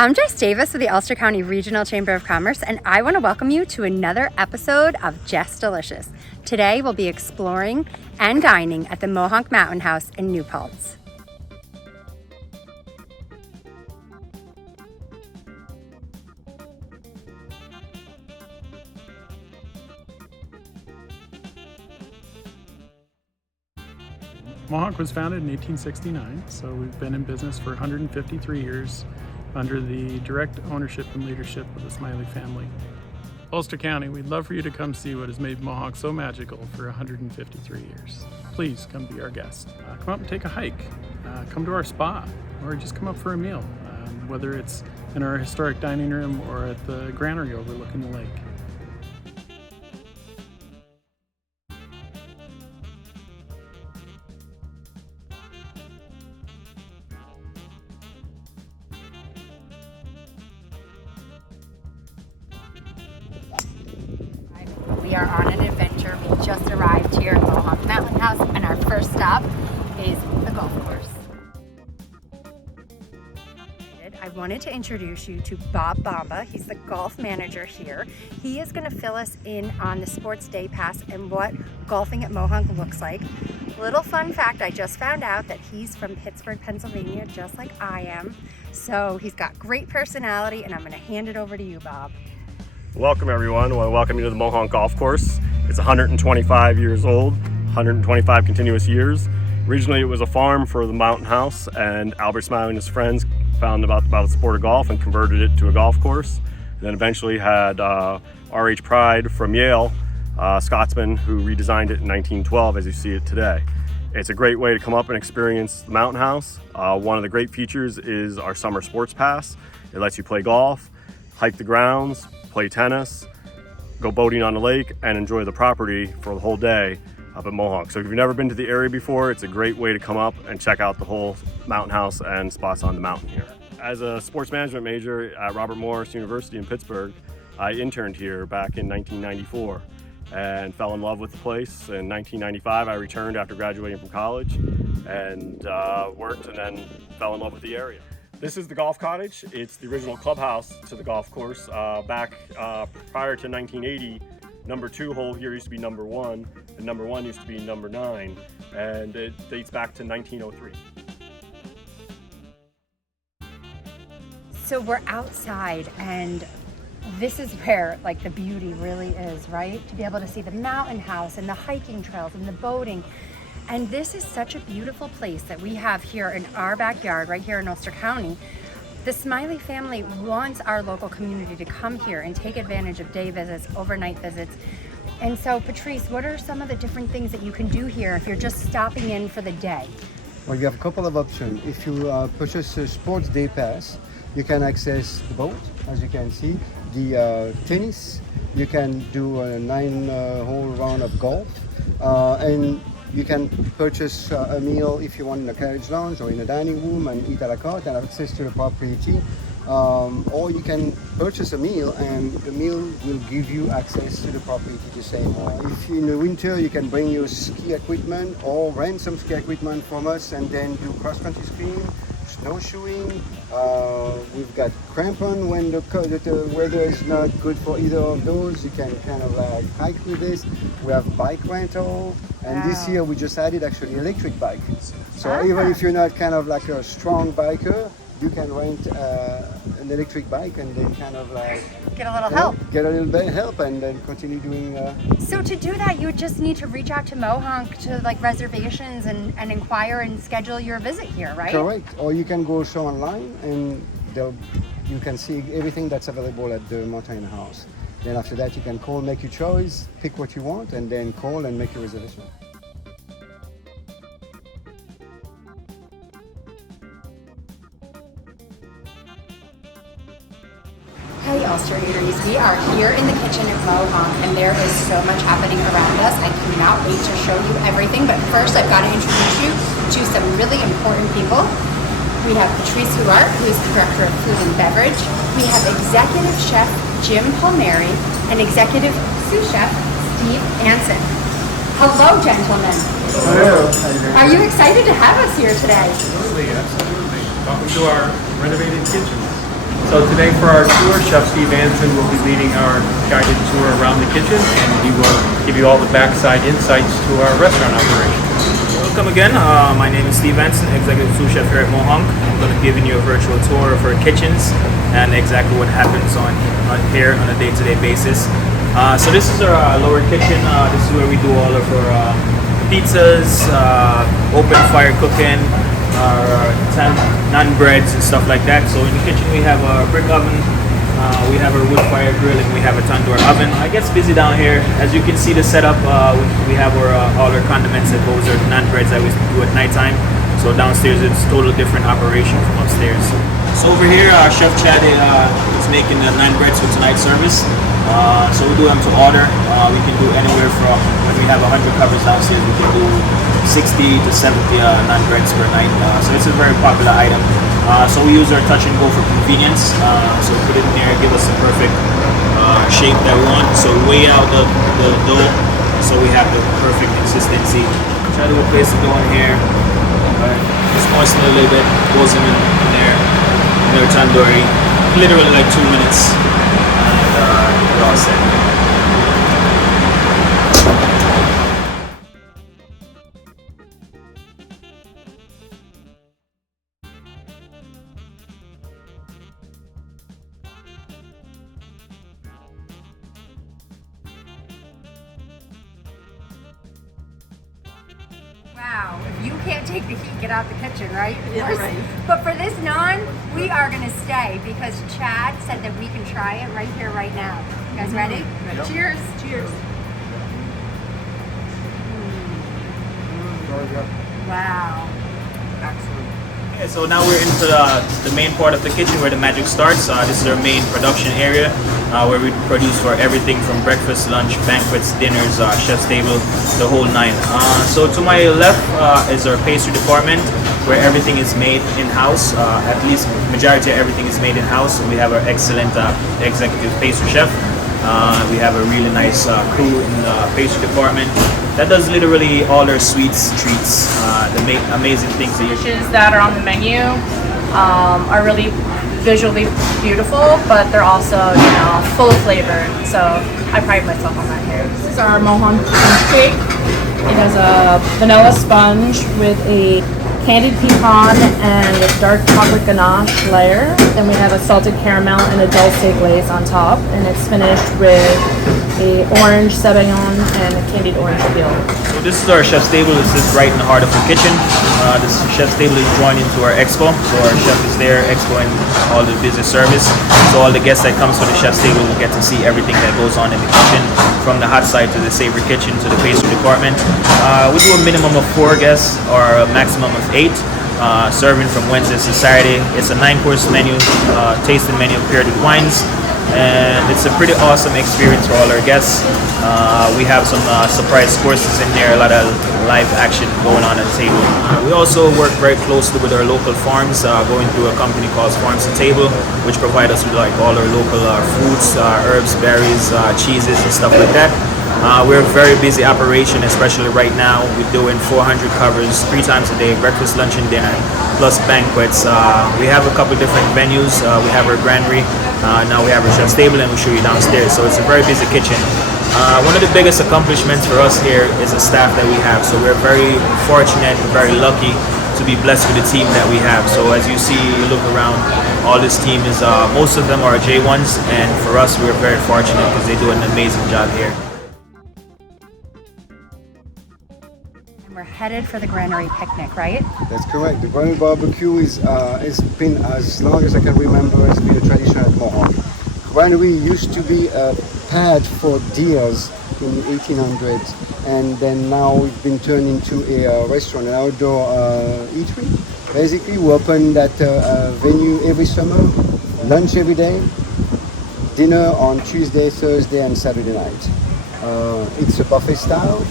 I'm Jess Davis with the Ulster County Regional Chamber of Commerce, and I want to welcome you to another episode of Jess Delicious. Today we'll be exploring and dining at the Mohonk Mountain House in New Paltz. Mohonk was founded in 1869, so we've been in business for 153 years under the direct ownership and leadership of the Smiley family. Ulster County, we'd love for you to come see what has made Mohonk so magical for 153 years. Please come be our guest. Come up and take a hike, come to our spa, or just come up for a meal, whether it's in our historic dining room or at the Granary overlooking the lake. We are on an adventure. We just arrived here at Mohonk Mountain House, and our first stop is the golf course. I wanted to introduce you to Bob Bamba. He's the golf manager here. He is going to fill us in on the sports day pass and what golfing at Mohonk looks like. Little fun fact, I just found out that he's from Pittsburgh, Pennsylvania, just like I am. So he's got great personality, and I'm going to hand it over to you, Bob. Welcome everyone. I want to welcome you to the Mohonk Golf Course. It's 125 years old, 125 continuous years. Originally it was a farm for the Mountain House, and Albert Smiley and his friends found about the sport of golf and converted it to a golf course. And then eventually had R.H. Pride from Yale, a Scotsman, who redesigned it in 1912 as you see it today. It's a great way to come up and experience the Mountain House. One of the great features is our summer sports pass. It lets you play golf, hike the grounds, play tennis, go boating on the lake, and enjoy the property for the whole day up at Mohonk. So if you've never been to the area before, it's a great way to come up and check out the whole mountain house and spots on the mountain here. As a sports management major at Robert Morris University in Pittsburgh, I interned here back in 1994 and fell in love with the place. In 1995, I returned after graduating from college and worked, and then fell in love with the area. This is the golf cottage. It's the original clubhouse to the golf course. Back prior to 1980, number 2 hole here used to be number 1, and number 1 used to be number 9, and it dates back to 1903. So we're outside, and this is where like the beauty really is, right? To be able to see the mountain house and the hiking trails and the boating. And this is such a beautiful place that we have here in our backyard, right here in Ulster County. The Smiley family wants our local community to come here and take advantage of day visits, overnight visits. And so, Patrice, what are some of the different things that you can do here if you're just stopping in for the day? Well, you have a couple of options. If you purchase a sports day pass, you can access the boat, as you can see, the tennis, you can do a 9-hole round of golf, and you can purchase a meal if you want in a carriage lounge or in a dining room and eat a la carte and have access to the property. Or you can purchase a meal and the meal will give you access to the property the same. If in the winter you can bring your ski equipment or rent some ski equipment from us and then do cross-country skiing, snowshoeing. We've got crampon when the weather is not good for either of those. You can kind of like hike with this. We have bike rental, and this year we just added actually electric bike. So even if you're not kind of like a strong biker, you can rent an electric bike and then kind of like get a little help. Get a little bit of help and then continue doing. So to do that, you would just need to reach out to Mohonk to like reservations and inquire and schedule your visit here, right? Correct. Or you can go show online and you can see everything that's available at the mountain house. Then after that, you can call, make your choice, pick what you want, and then call and make your reservation. Hey Ulster eateries, we are here in the kitchen at Mohonk, and there is so much happening around us. I cannot wait to show you everything, but first I've got to introduce you to some really important people. We have Patrice Huart, who is the Director of Food and Beverage. We have Executive Chef Jim Palmieri and Executive Sous Chef Steve Anson. Hello, gentlemen. Hello. Are you excited to have us here today? Absolutely. Welcome to our renovated kitchen. So today for our tour, Chef Steve Anson will be leading our guided tour around the kitchen, and he will give you all the backside insights to our restaurant operation. Welcome again. My name is Steve Anson, Executive Sous Chef here at Mohonk. I'm going to be giving you a virtual tour of our kitchens and exactly what happens on here on a day-to-day basis. So this is our lower kitchen. This is where we do all of our pizzas, open fire cooking, our naan breads and stuff like that. So in the kitchen we have a brick oven, we have a wood fire grill, and we have a tandoor oven. It gets busy down here. As you can see the setup, we have all our condiments, and those are naan breads that we do at nighttime. So downstairs it's total different operation from upstairs. So over here, Chef Chad is making the naan breads for tonight's service. So we do them to order. We can do anywhere from, when we have 100 covers downstairs, we can do 60 to 70 naan breads per night. So it's a very popular item. So we use our touch and go for convenience. So we put it in there, give us the perfect shape that we want. So weigh out the dough so we have the perfect consistency. Try to place the dough in here. Just moisten it a little bit, goes in there, in their tandoori. Literally like 2 minutes. And we're all set. Wow, if you can't take the heat, get out the kitchen, right? Yeah, right. But for this naan, we are gonna stay because Chad said that we can try it right here, right now. You guys ready? Ready. Cheers. Cheers. Wow. Excellent. Okay, so now we're into the main part of the kitchen where the magic starts. This is our main production area where we produce for everything from breakfast, lunch, banquets, dinners, chef's table, the whole nine. So to my left is our pastry department where everything is made in-house. At least majority of everything is made in-house. We have our excellent executive pastry chef. We have a really nice crew in the pastry department that does literally all our sweets, treats, the amazing things that you Dishes that are on the menu are really visually beautiful, but they're also, full of flavor. So I pride myself on that here. This is our Mohonk cake. It has a vanilla sponge with a candied pecan and a dark chocolate ganache layer. Then we have a salted caramel and a dulce glaze on top, and it's finished with a orange sabayon and a candied orange peel. So this is our chef's table. This is right in the heart of the kitchen. This chef's table is joined into our expo. So our chef is there expoing all the business service. So all the guests that comes to the chef's table will get to see everything that goes on in the kitchen, from the hot side to the savory kitchen to the pastry department. We do a minimum of 4 guests or a maximum of 8. Serving from Wednesdays to Saturday. It's a 9-course menu, tasting menu paired with wines. And it's a pretty awesome experience for all our guests. We have some surprise courses in there, a lot of live action going on at the table. We also work very closely with our local farms, going through a company called Farms to Table, which provide us with like all our local fruits, herbs, berries, cheeses, and stuff like that. We're a very busy operation, especially right now. We're doing 400 covers 3 times a day, breakfast, lunch, and dinner, plus banquets. We have a couple different venues. We have our Granary, now we have our chef's table, and we'll show you downstairs. So it's a very busy kitchen. One of the biggest accomplishments for us here is the staff that we have. So we're very fortunate and very lucky to be blessed with the team that we have. So as you see, you look around, all this team is, most of them are J1s, and for us, we're very fortunate because they do an amazing job here. We're headed for the Granary Picnic, right? That's correct. The Granary barbecue has been, as long as I can remember, it's been a tradition at Mohonk. Granary used to be a pad for deers in the 1800s, and then now we've been turned into a restaurant, an outdoor eatery. Basically, we open that venue every summer, lunch every day, dinner on Tuesday, Thursday, and Saturday night. It's a buffet style.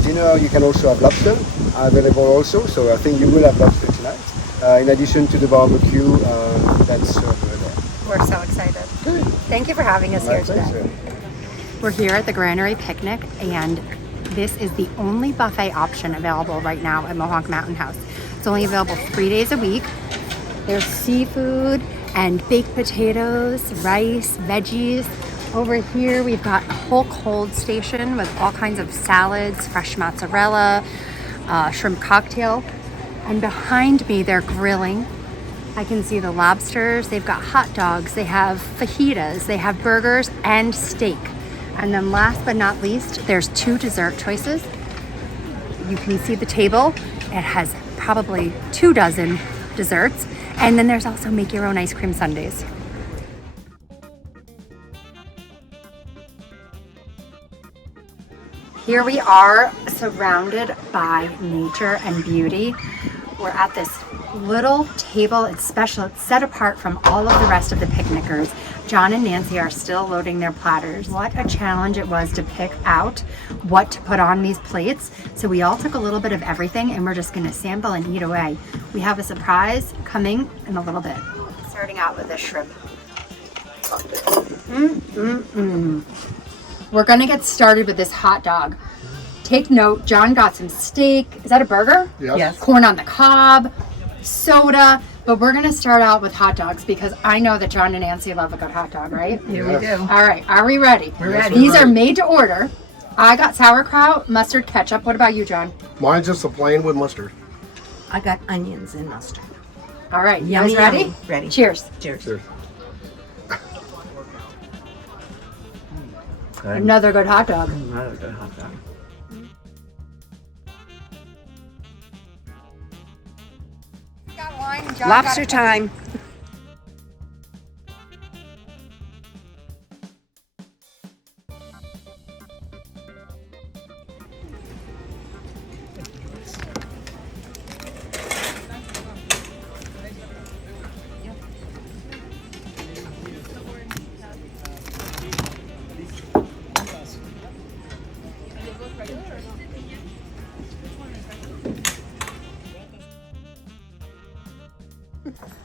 Dinner, you can also have lobster available also, so I think you will have lobster tonight, in addition to the barbecue that's served over there. We're so excited. Good. Thank you for having us My here today. pleasure. We're here at the Granary Picnic, and this is the only buffet option available right now at Mohonk Mountain House. It's only available 3 days a week. There's seafood, and baked potatoes, rice, veggies. Over here, we've got a whole cold station with all kinds of salads, fresh mozzarella, shrimp cocktail. And behind me, they're grilling. I can see the lobsters. They've got hot dogs. They have fajitas. They have burgers and steak. And then last but not least, there's 2 dessert choices. You can see the table. It has probably 2 dozen desserts. And then there's also make your own ice cream sundaes. Here we are, surrounded by nature and beauty. We're at this little table. It's special. It's set apart from all of the rest of the picnickers. John and Nancy are still loading their platters. What a challenge it was to pick out what to put on these plates. So we all took a little bit of everything and we're just gonna sample and eat away. We have a surprise coming in a little bit. Starting out with the shrimp. We're gonna get started with this hot dog. Take note, John got some steak. Is that a burger? Yes. Corn on the cob, soda. But we're gonna start out with hot dogs because I know that John and Nancy love a good hot dog, right? Yeah, we do. All right, are we ready? We're ready. These are made to order. I got sauerkraut, mustard, ketchup. What about you, John? Mine's just a plain with mustard. I got onions and mustard. All right, you Yummy, guys ready? yummy. Ready. Cheers. Cheers. Cheers. Another good hot dog. Another good hot dog. Lobster time.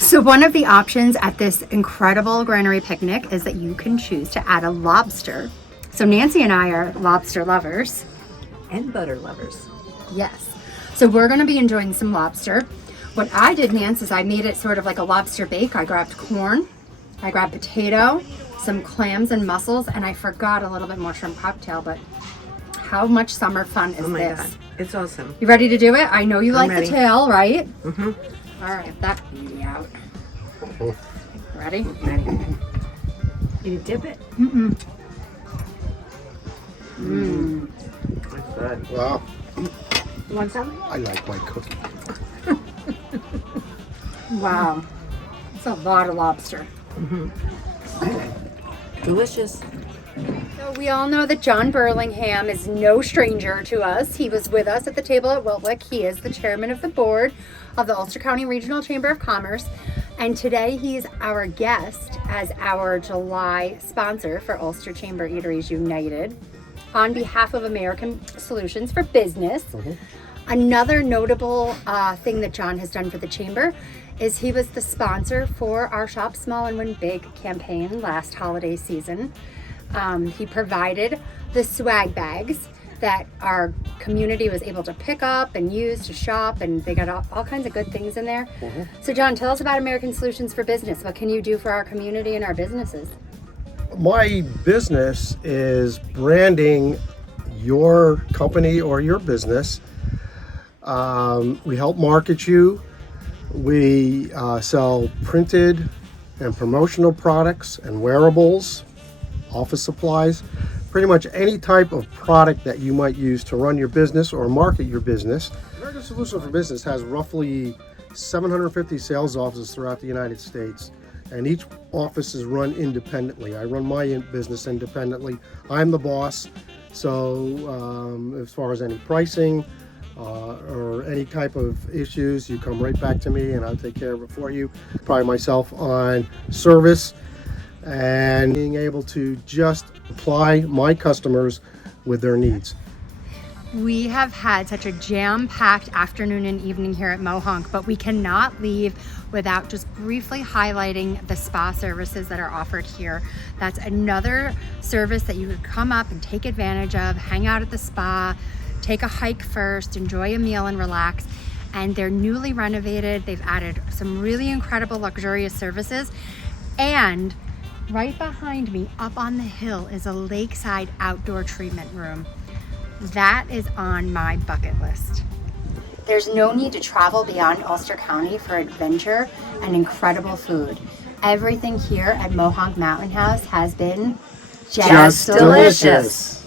So one of the options at this incredible Granary Picnic is that you can choose to add a lobster. So Nancy and I are lobster lovers. And butter lovers. Yes. So we're going to be enjoying some lobster. What I did, Nancy, is I made it sort of like a lobster bake. I grabbed corn, I grabbed potato, some clams and mussels, and I forgot a little bit more shrimp cocktail, but how much summer fun is Oh my this? god. It's awesome. You ready to do it? I know you like ready. the tail, right? Mm-hmm. All right, get that beauty out. Ready? Ready. You dip it? That's good. Wow, You want some? I like my cookie. Wow. It's a lot of lobster. Delicious. So we all know that John Burlingham is no stranger to us. He was with us at the table at Wiltwick. He is the chairman of the board of the Ulster County Regional Chamber of Commerce. And today he's our guest as our July sponsor for Ulster Chamber Eateries United on behalf of American Solutions for Business. Another notable thing that John has done for the chamber is he was the sponsor for our Shop Small and Win Big campaign last holiday season. He provided the swag bags that our community was able to pick up and use to shop, and they got all kinds of good things in there. So John, tell us about American Solutions for Business. What can you do for our community and our businesses? My business is branding your company or your business. We help market you. We sell printed and promotional products and wearables, office supplies, pretty much any type of product that you might use to run your business or market your business. American Solutions for Business has roughly 750 sales offices throughout the United States, and each office is run independently. I run my business independently. I'm the boss, so as far as any pricing or any type of issues, you come right back to me and I'll take care of it for you. Pride myself on service and being able to just apply my customers with their needs. We have had such a jam-packed afternoon and evening here at Mohonk, but we cannot leave without just briefly highlighting the spa services that are offered here. That's another service that you could come up and take advantage of, hang out at the spa, take a hike first, enjoy a meal and relax. and they're newly renovated. They've added some really incredible luxurious services, and right behind me up on the hill is a lakeside outdoor treatment room. That is on my bucket list. There's no need to travel beyond Ulster County for adventure and incredible food. Everything here at Mohonk Mountain House has been just delicious.